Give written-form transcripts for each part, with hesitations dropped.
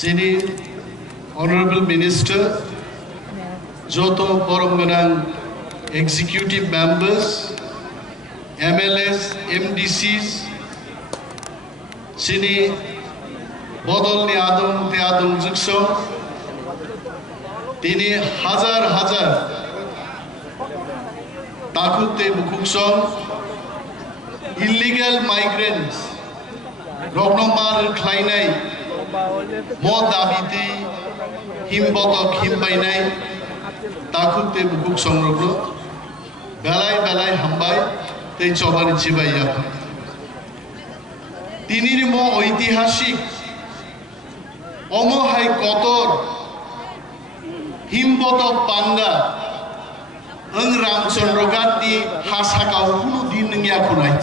যিনি honourable minister, যত বরংগনাং executive members, MLS, এমডিসিস, যিনি বদলনি আদমতে আদম যুগস, তিনি হাজার হাজার তাকুতে বুকুকসং ইলিগাল মাইগ্রেন্টস রগ্নমার খ্লাইনাই ম দাবিতে হিমবতক হিমবাইনাই তাকুতে বুকুকসং রগ্ন বেলায় বেলায় হামবাই তৈ চবানি চিবাইয়া তিনির ম ঐতিহাসিক অমহাই কতর হিমবতক পাঙ্গা ওং রামচন্দ্র গাদি হাসাকাও কোনো দিন নিয়া খুনাই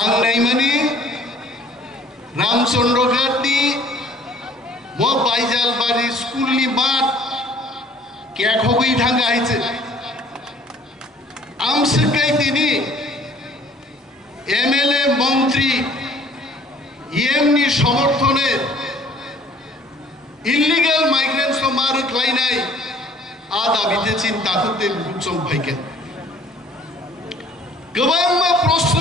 আং নাইমানি রামচন্দ্র গাদি ম বাইজালবাড়ি স্কুলনি মাঠ কেক হবই থাঙ্গা আইছে আমসকাই তিনি এমএলএ মন্ত্রী ইএমনি সমর্থনে ইলিগাল মাইগ্রেন্টস মার খ্লাইনাই আদা বিতেছিন তাকুতে বুকসং ভাইকে গোবাংমা প্রশ্ন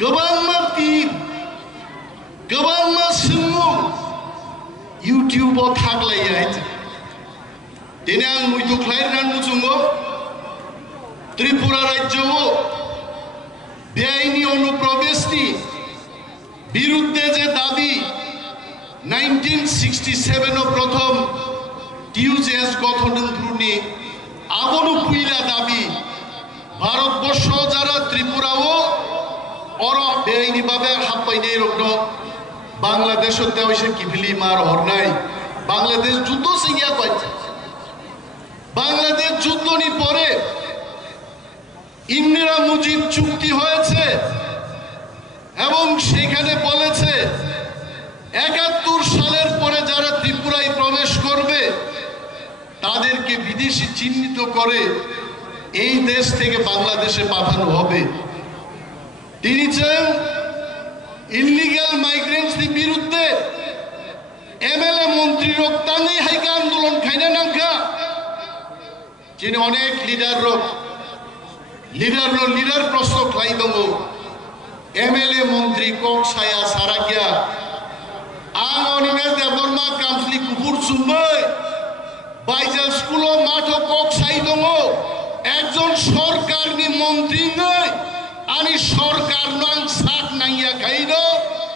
গোবাংমা তিন গোবাংমা সুমুং ইউটিউব থাকলাই আইছে তিনি আং মুইতো খ্লাই রান্নু চুঙ্গো ত্রিপুরা রাজ্য বেআইনি অনুপ্রবেশনি বিরুদ্ধে যে দাবি 1967 প্রথম টিউজেস গঠনধুনি আবনু পুইলা দাবি ভারতবর্ষ যারা ত্রিপুরাও অর বেআইনি ভাবে হাপ্পাইনে রগ্ন বাংলাদেশ হইছে কিফিলি মার হরনাই বাংলাদেশ যুদ্ধ সিঙ্গিয়া কইছে বাংলাদেশ যুদ্ধনি পরে ইন্দিরা মুজিব চুক্তি হয়েছে এবং সেখানে বলেছে 71 সালের পরে যারা ত্রিপুরায় প্রবেশ করবে তাদেরকে বিদেশি চিহ্নিত করে এই দেশ থেকে বাংলাদেশে পাঠানো হবে তিনি চান ইলিগাল মাইগ্রেন্টসের বিরুদ্ধে এমএলএ মন্ত্রী রক্তাঙ্গি হাইকা আন্দোলন খাইনা নামকা যিনি অনেক লিডার প্রশ্ন খাই দङ এমএলএ মন্ত্রী কক সায়া সারাকিয়া আং অনিমেষ দেববর্মা কামসলি কুকুর সুম্বই বাইজাল স্কুল মাঠ কক সাই দङ একজন সরকারনি মন্ত্রী নয় আনি সরকার নাং সাক নাইয়া খাইদ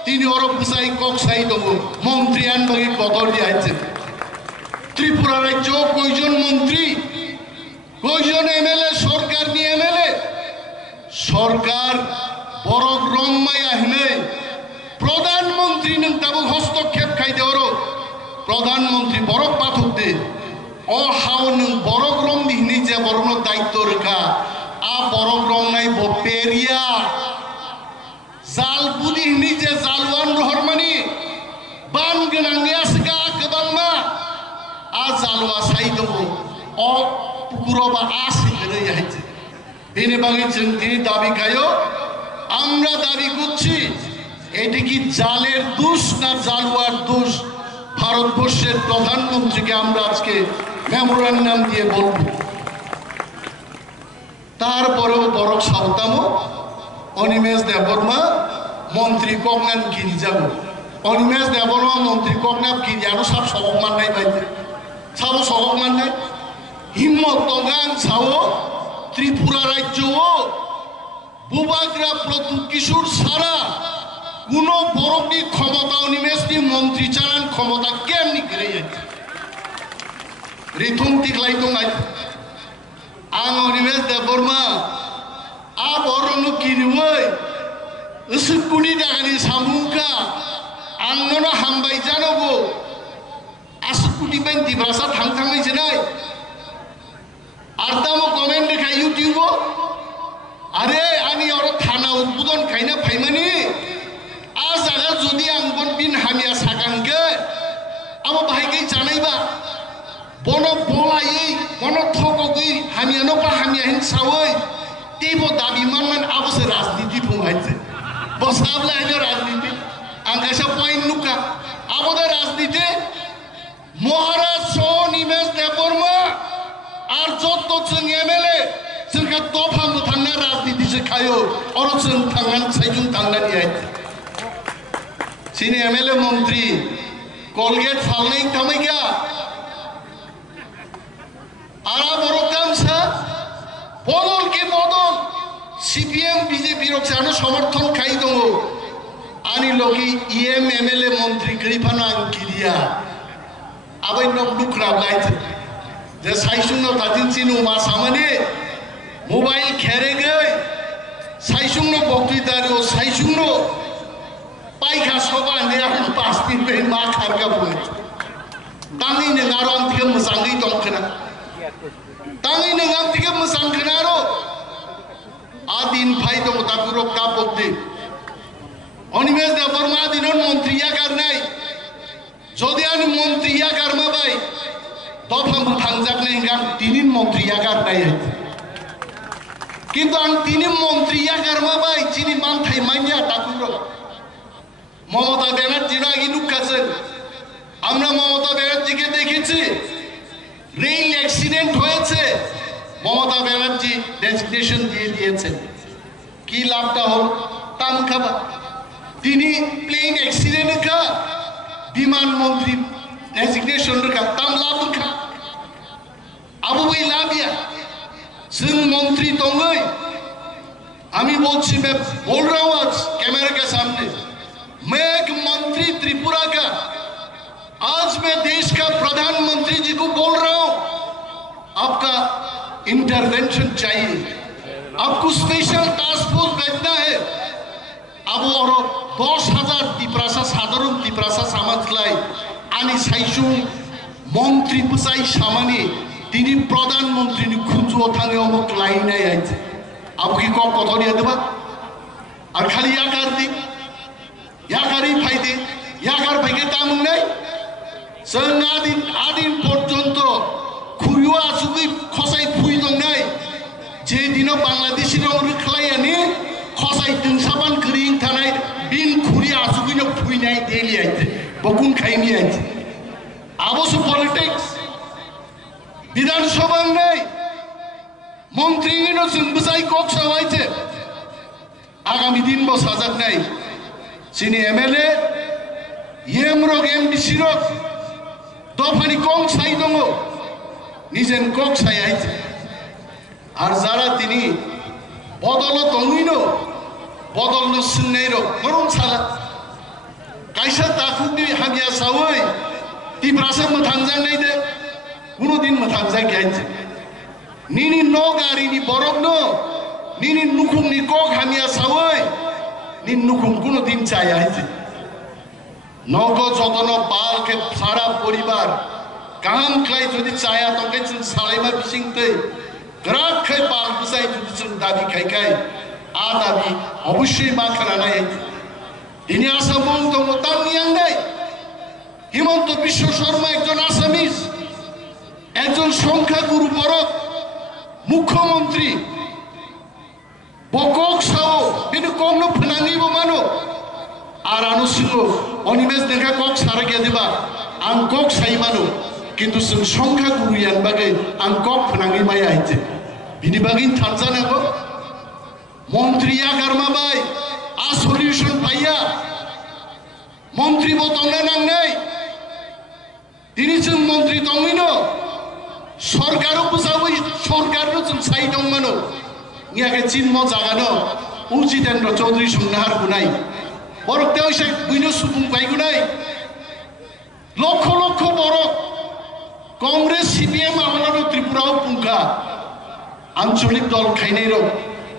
তিনি অরপুসাই কক সাই দङ মন্ত্রী আনবাগি কদর দিয়েছে ত্রিপুরা রাজ্য কয়জন মন্ত্রী কয়জন এমএলএ সরকার নি এমএলএ সরকার বড় রংমাই আহিনে প্রধানমন্ত্রী নং তাবু হস্তক্ষেপ খাই দেওয়ার প্রধানমন্ত্রী বড় পাথর দে ও হাও নং বড় রং দিহনি যে বড় দায়িত্ব রেখা আ বড় রং নাই পেরিয়া জাল বুদিহনি যে জালওয়ান রহরমানি বান গনাংনি আসকা গবাংমা আ জালওয়া সাই দङ ও পুকুরবা আসি গরে আইছে তিনি বাঙি তিনি দাবি খায়ো আমরা দাবি করছি এটি কি জালের দোষ না জালওয়ার দোষ ভারতবর্ষের প্রধানমন্ত্রীকে আমরা আজকে মেমোরান্ডাম দিয়ে বলব তারপরেও বড় সাউতামো অনিমেষ দেববর্মা মন্ত্রী কংনান গিরি যাব অনিমেষ দেববর্মা মন্ত্রী কংনাম গিরি আরো সব সবক মাননাই বাইতে সাবো সবক মাননাই হিম্মত তগান সাও ত্রিপুরা রাজ্য বুবাগ্রা প্রতু কিশোর সারা কোন বরফনি ক্ষমতা অনিমেষনি মন্ত্রী চালান ক্ষমতা কেমনি গিরে যাচ্ছে রিথুম টিকলাই দङ আং অনিমেষ দেববর্মা আ বরনু কিনুই उसकुनि दागानि सामुंका आंनो हामबाय जानोबो आसकुटि बाय दिब्रासा थांथाङै जनाय आरदामो कमेन्ट देखा यूट्यूब अरे आनी और थाना उद्बोधन खाइना फाइमानि आ जागा जदि आं बन बिन हामिया सागांगे अब बाहायगै जानायबा बन बलायै बन थगगै हामियानो बा हामिया हिन सावै तेबो दाबि मान आबसे राजनीति फुंगाइছে बसाबला है राजनीति आं कैसा पॉइंट আমাদের রাজনীতি মহারাজ সহ নিমেশ দেববর্মা আর যত जों एमएलए जोंखा दफा थांना राजनीति से खायो और जों थांनानै साइजुं थांनानै आइ सिनि एमएलए मंत्री कलगेट फालनै थामै गया आरा बरकाम सा बदल के बदल सीपीएम बीजेपी रक्षानो समर्थन खाइ दङ आनि लगी ईएम एमएलए मंत्री गैफाना आंकिरिया आबै नक दुखराबलायथ जे साइसुंनो ताजिनसिनो मा सामाने मोबाइल खेरे गई साइसुंनो बक्तुइदारो साइसुंनो पाइखा सभा ने आं 5 दिन बे मा खारगा बुङो तांनि नोंगारो आंथिगे मोजाङै दंखोना तांनि नों आंथिगे मोजां खोनारो आदिन फाइ दङ ताकुरक तापदि अनिमेश देबबर्मा दिनन मन्त्रिया गारनाय যদি আমি মন্ত্রিয়া গারমা বাই দফা থাংজাক নাই গাম তিনিন মন্ত্রিয়া গারনাই কিন্তু আং তিনি মন্ত্রিয়া গারমা বাই চিনি মান থাই মাইয়া তাকুর মমতা ব্যানার্জি আগে নুকাছেন আমরা মমতা ব্যানার্জিকে দেখেছি রেল অ্যাক্সিডেন্ট হয়েছে মমতা ব্যানার্জি ডেজিগনেশন দিয়ে দিয়েছেন কি লাভটা হল তাম খাবা তিনি প্লেন অ্যাক্সিডেন্ট কা বিমান মন্ত্রী डेजिग्नेशन रखा तम लाभ खा अब वही लाभिया जों मंत्री दंगै आमी बोलছি मैं बोल रहा हूँ आज कैमरे के सामने मैं एक मंत्री त्रिपुरा का आज मैं देश का प्रधानमंत्री जी को बोल रहा हूँ आपका इंटरवेंशन चाहिए आपको स्पेशल टास्क फोर्स भेजना है अब और 10,000 तिप्रासा साधारण तिप्रासा समाजलाई आनी साइसुं मंत्री पुसाई सामानी तिनी प्रधानमंत्री नि खुंजो थांगे अमक लाइनाय आइছে अब की को कथन या देबा আর খালি याकार दी याकारी फायदे याकार फायदे दाम নাই जों आदिन পর্যন্ত খুরিও আসুবি খসাই ফুই দं নাই যে দিন বাংলাদেশি রং খালায়ানি খসাই দিনসাবান গ্রিং থানায় बिन खुरी आसुगिनो फुइनाय देली आइते बकुन खाइनी आइते आबसु पॉलिटिक्स विधानसभा नै मंत्रीनो जों बसाय कक सावाइते आगामी दिन बो साजाक नाय सिनि एमएलए येमरक एमडीसी रक दफानि कम साइ दङ निजेन कक साइ आइते आर जारा तिनी बदल दङिनो बदल न सुननाय र गरम साला कायसा ताकुनि हामिया सावै तिब्रासा मोथांजा नै दे कुनो दिन मोथांजा गाइते निनि न गारिनि बरक न निनि नुखुंनि कक हामिया सावै नि नुखुं कुनो दिन चाया आइते नग जतन बाल के सारा परिवार काम खाइ जदि चाया तंगे जों सालायमा बिसिंतै ग्राक खाइ बाल बुसाय जदि जों दाबि खाइखाय आदाबी अवश्य मा खाना दिनी आसाम दङ तांनियांगाय हिमंत विश्व शर्मा एकजन आसामिस एकजन संख्यागुरु बरक मुख्यमंत्री बकक साओ बिनु कमनो फनांगिबो मानो आर आनुसिगो अनिमेश देखा कक सारगे देबा आं कक साइ मानो किन्तु जों संख्यागुरु यान बागै आं कक फनांगि माया आइते बिनि बागै थानजानांगौ मंत्रिया गारमा बाय आ सल्यूशन पाइया मंत्री बतंना नांनाय दिनै जों मंत्री दङैनो सरकार बुजाबै सरकारनो जों साइ दं मानो नियाके चिन्म जागानो उजितेन्द्र चौधरी सुंनाहार गुनाय बरकतेव से बुइनो सुबुं बाय गुनाय लक्ष लक्ष बरक कांग्रेस सीपीएम आमलानो त्रिपुराव पुंखा आंचलिक दल खाइनाय र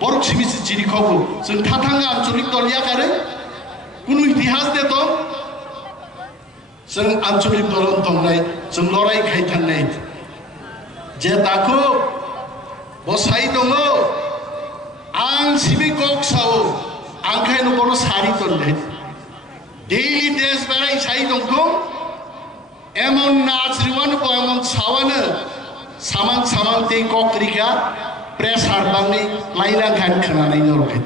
बरक सिमिसि जिरिखौ जों थाथाङा आंचलिक दल याकारे कुनु इतिहास दे दं जों आंचलिक दल दंनाय जों लराय खायथांनाय जे ताखौ बसाय दङ आं सिबि कक्साव आंखायनो बर सारि दंनाय डेली देश बेराय साइ दंखौ एमन नाचरिवानो एमन सावानो सामां सामां ते कक्रिका प्रेसार बांनि लाइना गान खोनानाय नरखाय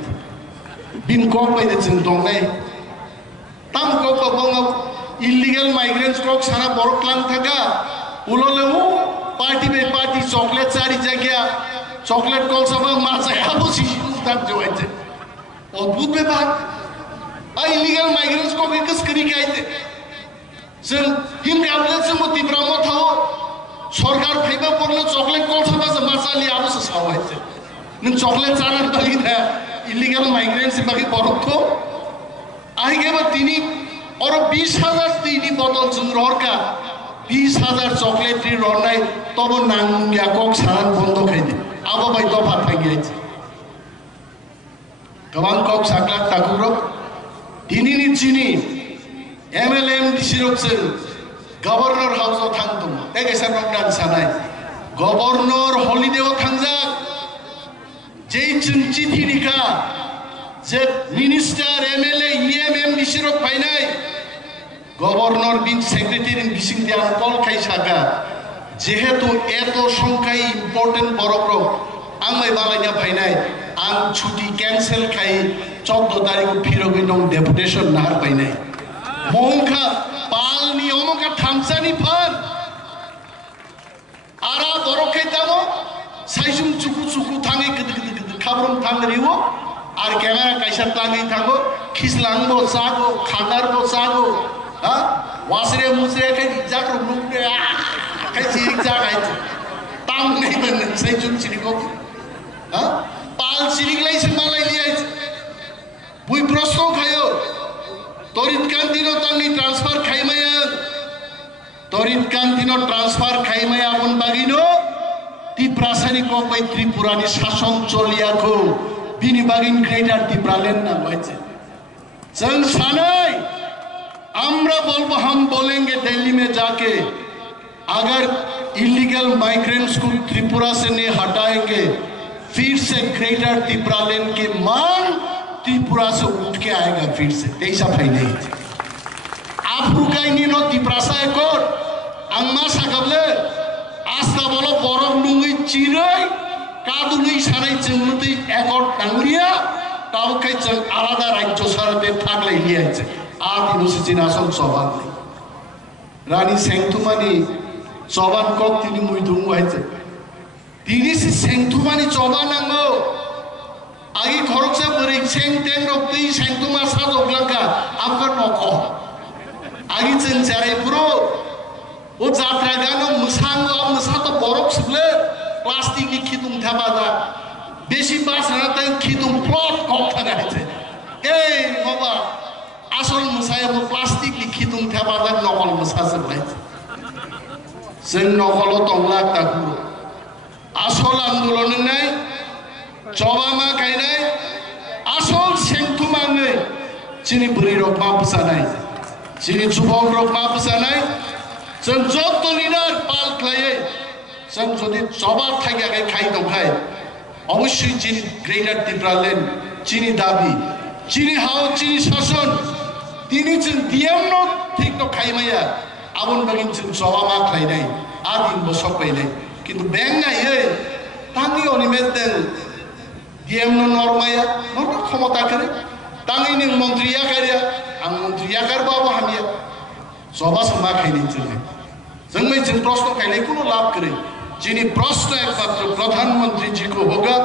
बिन कक बायदि जों दंनाय ताम कक बाबाव इल्लीगल इलिगल माइग्रेंट्स को सारा बरकलांग थाका उलोले उ पार्टी बे पार्टी चॉकलेट सारी जगह चॉकलेट कॉल सब माचा याबो सिसिनु तक जोइते अद्भुत बेबार आ इलिगल माइग्रेंट्स को किस करी गाइते जों हिम गाबले जों तिब्रामो थाओ सरकार फैबा परले चॉकलेट कॉल सब माचा लियाबो सावाइते नों चॉकलेट जानार बागि ना इलिगल माइग्रेंट्स बागि बरकतो आइगेबा तिनी और 20,000 तीनी बोतल जों ररका 20,000 चॉकलेट री रनाय तब नांगुंगिया कक सारान बंद खाइदे आबो बाय दफा थागियाइছে गोबां कक साकलाक ताकुरो दिनिनि चिनि एमएलएम डिसिरकजों गवर्नर हाउसआव थांदों एगेसा नकदान सानाय गवर्नर हलिडेआव थांजाक जे चिंची थिनिका जे मिनिस्टार एमएलए इएमएम डिसिरक फाइनाय गवर्नर बिन सेक्रेटारि बिसिं दिया कल खाइसाका जेहेतु एतो संख्याय इम्पोर्टेंट बरकरो आंलाय बालायना फाइनाय आं छुट्टी कैंसिल खाइ 14 तारिख फिरगै दं डेपुटेशन नार फाइनाय मोंखा पालनि अमका थामसानि फान आरा बरकै दामो साइसुम चुकु चुकु थाङै गद खाब्रम थांगरिवो आर कैमरा कैसा तांगै थागो खिसलांगो सागो खानारगो सागो हा वासरे मुसरे खाइ जाग्रो नुक्रे खाइ सिरिक जागाइते तां नै बन साइसुम सिरिको हा पाल सिरिक लाई समालाई लियाइते बुइ प्रश्न खायो तरित कान्तिनो तांनि ट्रान्सफर खाइमाया तरित कान्तिनो ट्रान्सफर खाइमाया अपन बागिनो टिप्रासानि कोपै त्रिपुरानि शासन चलियाखौ बिनि बागिन ग्रेटर टिप्रालैंड ना होइছে जों सानै আমরা বলবো हम बोलेंगे दिल्ली में जाके अगर इलीगल माइग्रेंट्स को त्रिपुरा से नहीं हटाएंगे फिर से ग्रेटर टिप्रालैंड के मान त्रिपुरा से उठ के आएगा फिर से ऐसा फाइने आफ्रुकाइनी नो टिप्रासा एकोर आंमा सागबले आस्था बोलो बरफ नुंगै चिरै कादुनै सानाय जोंनोदै एकोर टांगलिया तावखाय जों आलादा राज्य सरकारदे थागलाय लियाइছে आदिनुसूचिन आसल सभान नहीं रानी सेंथुमानी सभान कब तिनी मुइदुं वाइছে तिनी से सेंथुमानी सभा नांगो आगे खरकसा बोरै सें तें रक्तै सेंथुमा साजोगलांका आफका नखो आगे जों जाराय पुरो ओ जात्रा गानो मुसांगो अब मुसा तो बरक सुबले प्लास्टिक की खिदुं थाबादा बेसी बासना तै खिदुं प्लट कक थागाइছে ए बाबा आसल मुसायाबो प्लास्टिक लिखिदुं थाबादा नकल मुसाजोबलाय जों नकल दंला ताकुरो आसल आन्दोलन नाय जबामा गायनाय आसल सेंथुमाङै जोंनि बुरै रकमा बुजानाय जोंनि जुबक रकमा बुजानाय जों जत लिडार पाल खालायै जों जुदि जबा थागियाखै खाइ दंखाय अवश्य जोंनि ग्रेटर टिप्रालैंड जोंनि दाबि जोंनि हाव जोंनि शासन तिनी जों दियामनो ठीक तो खाइमाया आबन बागिन जों जबा मा खालायनाय आदिन बसक बायनाय किन्तु बेंगायै तांनि अनिमेदों दियामनो नरमाया नर क्षमता करे तांनि नों मन्त्रि याकारिया आं मन्त्रि याकारबाबो हामिया जबा समा खाइनि जों प्रश्न खाइनाय कोनो लाभ करे जिनी प्रश्न एकमात्र प्रधानमंत्री जी को होगा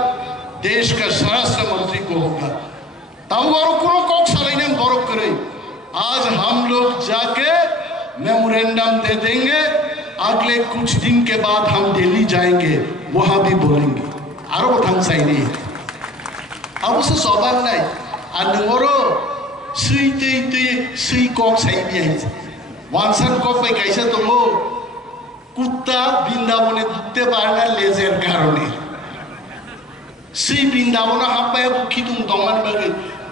देश का स्वराष्ट्र मंत्री को होगा तब और कोनो कक सालाइने बरक करे आज हम लोग जाके मेमोरेंडम दे देंगे अगले कुछ दिन के बाद हम दिल्ली जाएंगे वहां भी बोलेंगे आरो थांसाइनि अब से सबान नाय आनोरो सै कक साइनि वानसान कक बाय गायसा दङो कुत्ता बृंदाबने ढुकते पारे ना लेजेर कारणे सै बृंदाबने हाबबाय खिदुं दंमान बागै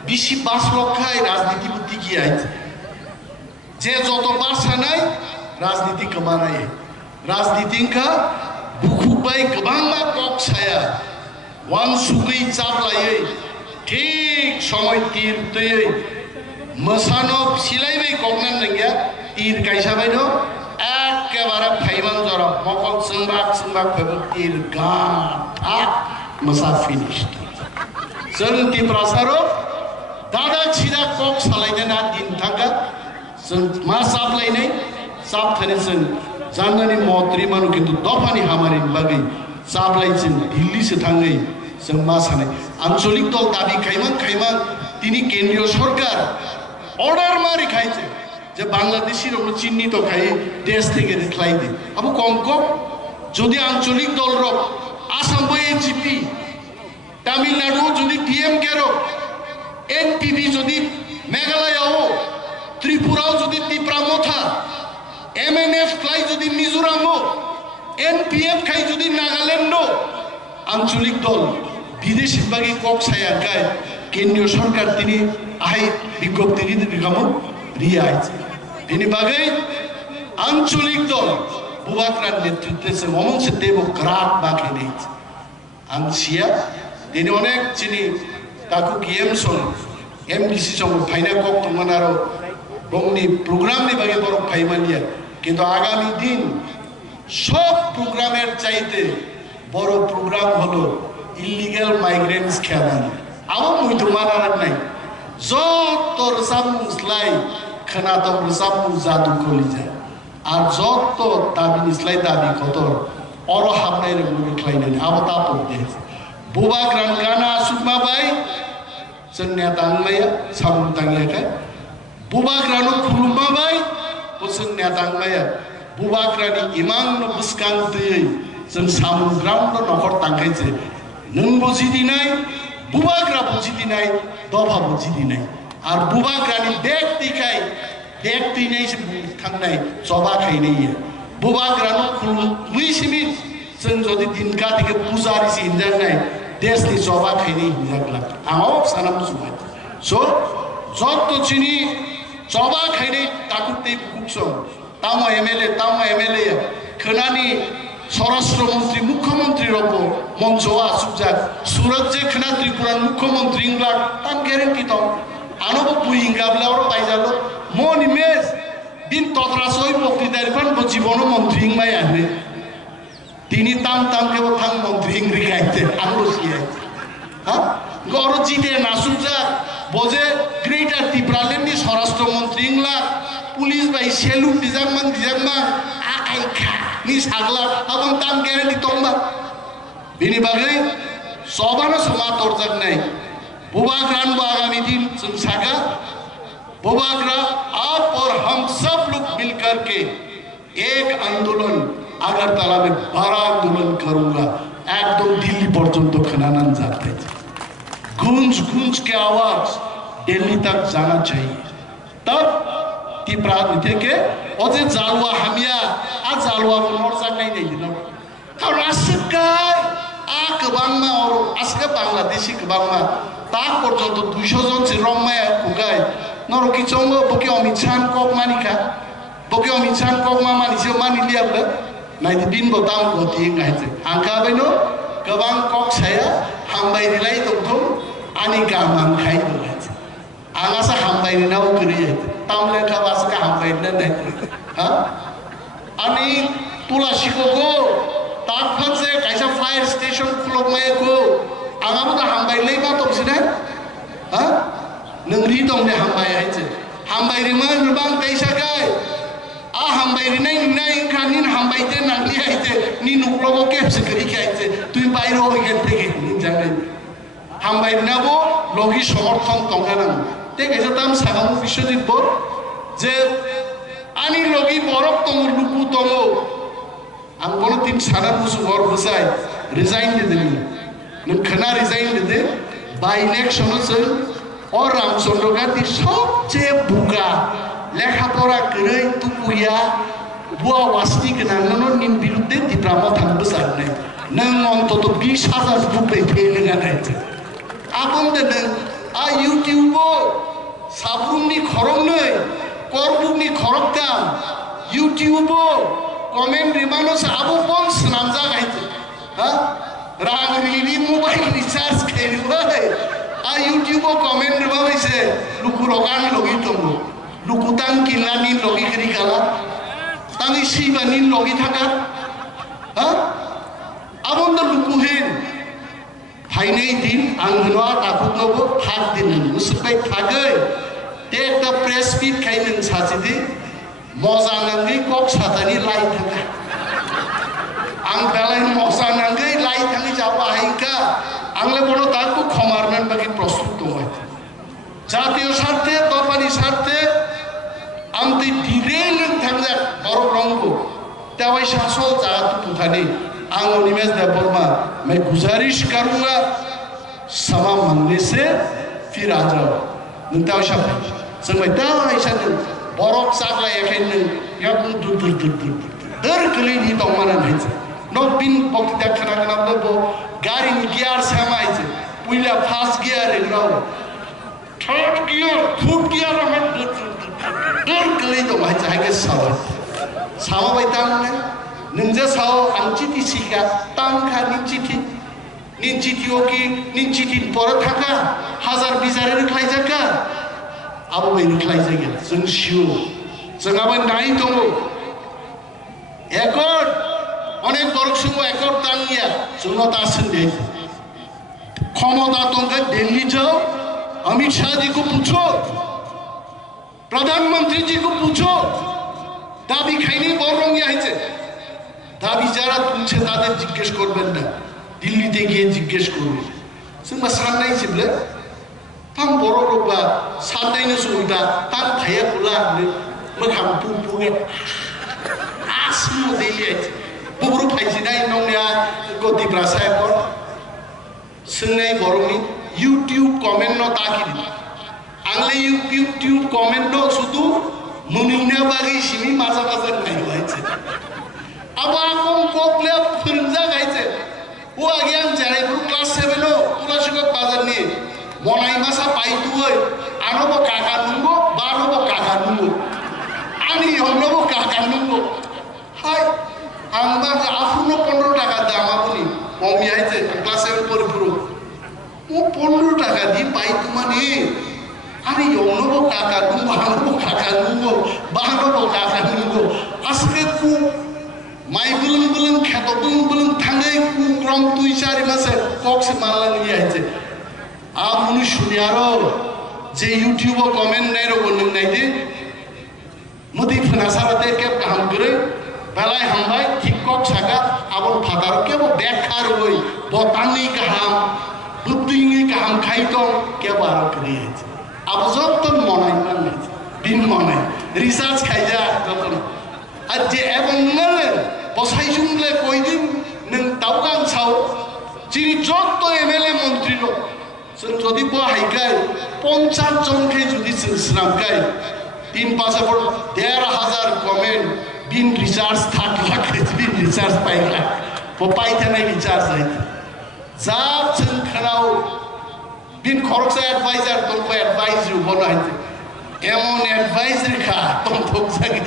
बिसि बास लखाय राजनीति बुद्धि की आइছে जे जत बासानाय राजनीति कमानाय राजनीति का बुखुबाय गोबांमा कक साया वान सुगै चाबलायै ठीक समय तीर तयै मोसानो सिलायबाय ककनान नंगिया तीर गायसाबाय दं एकेबारे फाइबान जरा मकल सोंबाक फैबो तीर गान मसा फिनिश जों टिप्रासारो दादा छिदा कक सालायनो ना दिन थांगा जों मा साप्लायनाय साप्लायनाय जों जाननानै मन्त्रि मानु खिन्थु दफानि हामारिनि बागै साप्लाय जों दिल्लीसो थाङै जों मा सानो आঞ্চলিক দল দাবি খাইমান তিনি কেন্দ্রীয় সরকার অর্ডার মারি খাইছে যে বাংলাদেশির আমরা চিহ্নিত খাই দেশ থেকে রেখলাই দিই আবু কম যদি আঞ্চলিক দল রক আসাম বই এনসিপি তামিলনাড়ু যদি ডিএমকে রক এনপিপি যদি মেঘালয়ও ত্রিপুরাও যদি ত্রিপুরামথা এমএনএফ খাই যদি মিজোরামও এনপিএফ খাই যদি নাগাল্যান্ড আঞ্চলিক দল বিদেশি বাগি কক্সায়া গায় কেন্দ্রীয় সরকার তিনি আই বিজ্ঞপ্তি রিকামো রিয়াই তিনি বাগৈ আঞ্চলিক দল বুবাকরার নেতৃত্বে অমংসে দেব গ্রাট বাকি নেই আংসিয়া তিনি অনেক চিনি তাকে গিএম সং এমডিসি সং ফাইনা কক তমান আরো বংনি প্রোগ্রামনি বাগে বড় ফাইমানিয়া কিন্তু আগামী দিন সব প্রোগ্রামের চাইতে বড় প্রোগ্রাম হলো ইলিগাল মাইগ্রেন্টস খেলানো আমার মুইতো মানার নাই যত রসামুসলাই খানাত রসামু জাদু কলি যায় আর যত দাবি নিসলাই দাবি কত অর হামনাই রে মুই খাইনানি আবতা পড়তে বুবাগ্রান গানা সুকমা বাই সন্ন্যা তাংমায়া সামু তাংয়াকা বুবাগ্রানো খুলুমা বাই ও সন্ন্যা তাংমায়া বুবাগ্রানি ইমাং ন বুসকাং দেই जों सामु ग्राउंड नखर तांखायसे नों बुजिदिनाय बुबाग्रा बुजिदिनाय दफा बुजिदिनाय आर बुबाग्रानि व्यक्तिखाय व्यक्तिनाय थांनाय जबा खायनाय बुबाग्रानो खुलुमैसिमि जों जदि दिनका दिके पुजारि सिनजानाय देशनि जबा खायनाय हिजागला आव सानाम सुबाय सो जत चिनि जबा खायनाय ताकुते बुकुसं तामा एमएलए खोनानि স্বরাষ্ট্রমন্ত্রী মুখ্যমন্ত্রীর ওপর মঞ্চ আসুকজাক সুরত যে খানা ত্রিপুরার মুখ্যমন্ত্রী ইংলাক তাম গ্যারেন্টি তো আনব পুইঙ্গাবলে ওর পাইজালো মন ইমেজ দিন তত্রাসই বক্তৃতার ফান জীবন মন্ত্রী ইংমাই আনে তিনি তাম কেবল থাং মন্ত্রী ইংরি খাইতে আনলো সিয়াইতে হ্যাঁ গর জিতে নাসুকজাক বজে গ্রেটার ত্রিপুরালেন্ডি স্বরাষ্ট্রমন্ত্রী ইংলা পুলিশ বাই সেলুট দিজাকমান আকাইখা ni sagla abang tam guarantee tomba bini bagai sobana sama torjak nai बुबाग्रान को आगामी दिन सागा बुबाग्रा आप और हम सब लोग मिलकर के एक आंदोलन अगरतला में बड़ा आंदोलन करूंगा एकदम दिल्ली पर्यंत खनन जाते गूंज गूंज के आवाज दिल्ली तक जाना चाहिए तब ती के अझै जालुवा हामिया आ जालुवाको नर्जानाय नै दिन कारण आसकाय आ गोबांमा अरु आसका बांग्लादेशी गोबांमा ता पर्यन्त 200 जन से रम्माया खुगाय नरकि चंगो बके अमित शाह कक मानिका बके अमित शाह कक मा मानिसे मानिलियाबो नायदि दिन बताम गति गायसे आंका बैनो गोबां कक साया हामबायरिलाय दंथं आनि गामां खाय दलायसे आंगासा हामबायरिनाव करियै तामले खाबास का हामबायरिना नै हा अनि तुलासिको गो ताकफासे कायसा फायर स्टेशन खुलमायको आंगाबो दा हामबायलै मा तबसिना हा नोंरि दंने हामबायैसे हामबायरिमान रुबां दैसागाय आ हामबायरिनाय नाय खानिन हामबायते नांलियायते नि नुक्लबो केपसे करिखायसे तुइ बायरो होगेन तेगे निजाङै हामबायरिनाबो लगी समर्थन दंना ते कैसा ताम सागामु बिश्वजित बर जे आनी लगी बरफ दङ लुकु दङ आं बनो दिन साना बुसु बर बुसाय रिजाइन दे नों खना रिजाइन दे बाय इलेक्शन जों और रामचंद्र गांधी सबसे बुगा लेखापड़ा गरै तुपुया बुआ वासनी गोनां निन बिरुद्धे दिप्रामा थांबो जानाय नों अन्तत 20,000 बुक फेल गानाय आबुं दे नों आ इउटिउबो साबुंनि खरंनै करबुकनि खरकदाम इउटिउबो कमेन्ट रिमानो साबु बन सनामजा गायते हा रांगनि मोबाइल रिचार्ज खेलबाय आ इउटिउबो कमेन्ट रिबायसे लुकु रगान लगि दंगो लुकुतां किलानि लगि करि गाला तानि सिबानि लगि थाका हा आबन लुकु हेन फाइनै दिन आं होनवा ताकुतनोबो थाक दिन मुसबाय थागै ते एकटा प्रेस मिट खाइनों सासेदि मजा नांगै कक साथानि लाइ थाङा आं दालाय मजा नांगै लाइ थाङै जाबा हायका आंले बनो ताकु खमारनान बाकी प्रस्तुत दङ জাতীয় স্বার্থে দরবারি স্বার্থে আমতি ধীরে নों थांजा बर' रंगो तावाई शासन जातु पुथानी आं निमेश देव वर्मा मैं गुजारिश करूंगा समा मांगने से फिर आ जाओ नों तावाई शासन जों दाइ सानो बरक जाग्ला एखायनो याव दुर दुर दुर दुर दर गोलैनि दंमाना नायजे न बिन बक्ति खोनागोनाबो बो गारिनि गियार सामायजे पुइला फार्स्ट गियार एग्राव थर्ड गियार फोर्थ गियार में दर गोलै दं हायजे हायगे साव सामाबाय तांने नोंजे साव आंचिति सिका तांखा निचिति निचिति ओकी निचिति पर थाका हाजार बिजारे रुख्लायजाका आबो बै रुख्लायजागे जों सिउ जोंहाबो नाय दङ एकड़ अनेक बरक सुबो एकड़ तांगिया जोंनो दासोंदे क्षमता दंगा दिल्ली जाओ अमित शाह जी को पूछो प्रधानमंत्री जी को पूछो दाबी खाइनी बरंगिया হইছে दाबी যারা তুলছে তাদের জিজ্ঞেস করবেন না দিল্লিতে গিয়ে জিজ্ঞেস করবেন जोंबा साननाय जिबले थां बर' रबा साननायनो सुबिदा थां भाया बुला मोखां पुपुगे आसमु दिल्ली बुब्रु फाइजिनाय नंनिया गदिब्रा सायकर सोंनाय बर'नि YouTube comment no takidi आंले YouTube comment no सुदु मुनिउना बागै सिमी माजा माजा नायो हायचे अब आकम कोकले फोरोंजा गायचे ओ आगे आं जानायफोर क्लास 7 नो तुलासिगत बाजारनि मनाय मासा पाइतुय आनबो काका नुंगो बानबो काका नुंगो आनि हमनबो काका नुंगो हाय आं बागा आफुनो 15 टाका दामाबुनि मम्मी हायचे क्लास 7 परिपुरो ओ 15 टाका दि पाइतु माने आनि हमनबो काका नुंगो बानबो काका नुंगो बानबो काका नुंगो आसके कु माइ बुलुं बुलुं खेत बुलुं बुलुं थाङै कु ग्रम तुइ चारि मासे कक्स मानलांनि हायचे आ मुनि सुनियारो जे YouTube कमेन्ट नायरो नों नायदि मुदि फनासारते के हामगरै बेलाय हामबाय टिकटक सागा आबो फादार केबो बेखार होय बतानि गाहाम बुद्धिनि गाहाम खाइतो के बार करि आबो जतन मनाय माने दिन मनाय रिसार्च खाइजा जतन आजे एबं नले बसाइजुंले कयदिन नों दावगां साव जिनि जत एमएलए मन्त्रि लो जों जदि बाहायगाय 50 जनके जुदि जों स्रामगाय 3-5 1,500 कमेन्ट बिन रिचार्ज 3 लाख बिन रिचार्ज 5 लाख पाइथानाय रिचार्ज जाय जाब जों खोनाव बिन खरकसा एडभाइजार दंबो एडभाइस बनाय एमन एडभाइजर खा तंथक जागे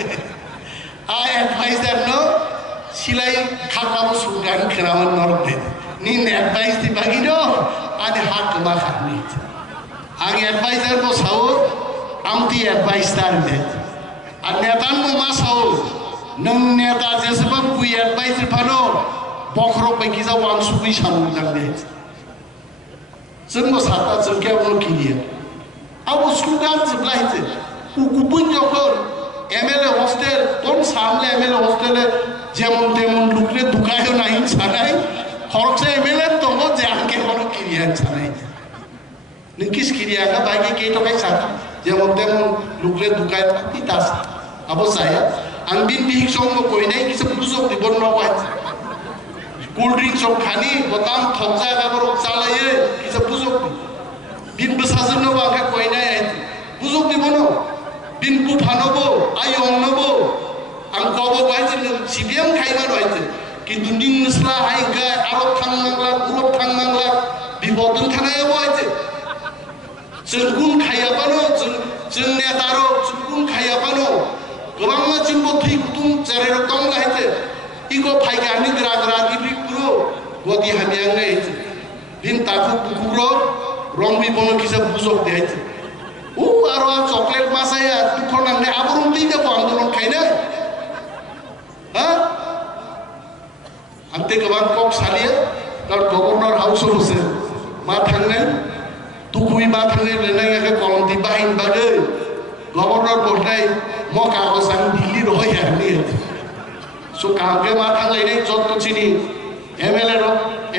आ एडभाइजार नो सिलाय खाकाबो सुगान खोनावन नरदे निन एडभाइस दि बागिनो आनि हाक मा खानि आं एडभाइजार बो साव आमति एडभाइस तार दे आ नेतान मा साव नों नेता जेसेबां कुइ एडभाइस फानो बखरो बैगिजा वानसुबै सामु जांदे जोंबो साता जोंके उनो किनिया आबो सुगान जोबलायते गुबुन जखन एमएलए हस्टेल तन सामले एमएलए हस्टेले जेमन तेमन लुकले दुकायो नाइन सानाय खरकसे एमएलए दङ जे आंके हरो किरिया सानाय नों किस किरिया का बाइके के तो काय साथा जेमन तेमन लुकले दुकाय थाति दास आबो जाया आं दिन बिहिक सम कोइनाय किस बुजक दिबन न वाय कोल्ड ड्रिंक सब खानी बताम थजा गाबर चालायो किस बुजक बिन बसाजन न वाके कोइनाय बुजक दिबन बिन बुफानबो आयंनबो आं कबो गायजे सिबिएम खाइमान हायजे किन्तु निनस्ला हायगा आरो थांनांला ग्रुप थांनांला बिबदन थानायाबो हायजे जों गुन खायाबानो जों नेतारो जों गुन खायाबानो गोबां मानसिबो थै गुदुं जेरै रकम हायजे इगो फाइगानि ग्रा ग्रा गिबिकुरो गदि हामियाङै बिन ताकु बुकुरो रंबि बनो किसा बुजक दे हायजे ओ आरो चॉकलेट मासाया दुखो नांने आबरुम दैदा को आंदोलन खायना हा आंते गोबां कक सालिया कार गवर्नर हाउस होसे मा थांनाय दुखुइ मा थांनाय लेनाय के कलमति बाहिन बागै গভর্নর কোটাই ম কাগজ আমি দিল্লির হই হারনি সো কাউকে মা থাকলে যত্ন চিনি এমএলএ র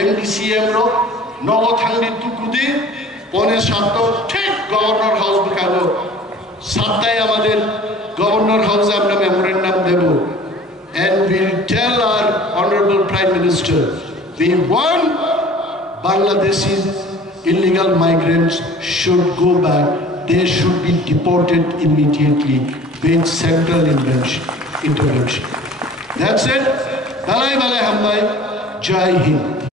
এমডিসিএম র নব থাংনি টুকুদি পনে সাত ঠিক গভর্নর হাউস বুকাবো সাতটায় আমাদের গভর্নর হাউসে আমরা মেমোরেন্ডাম দেব and we'll tell our honorable prime minister we want Bangladeshis illegal migrants should go back, they should be deported immediately with central intervention. That's it. Balai Balai Hamdai, Jai Hind.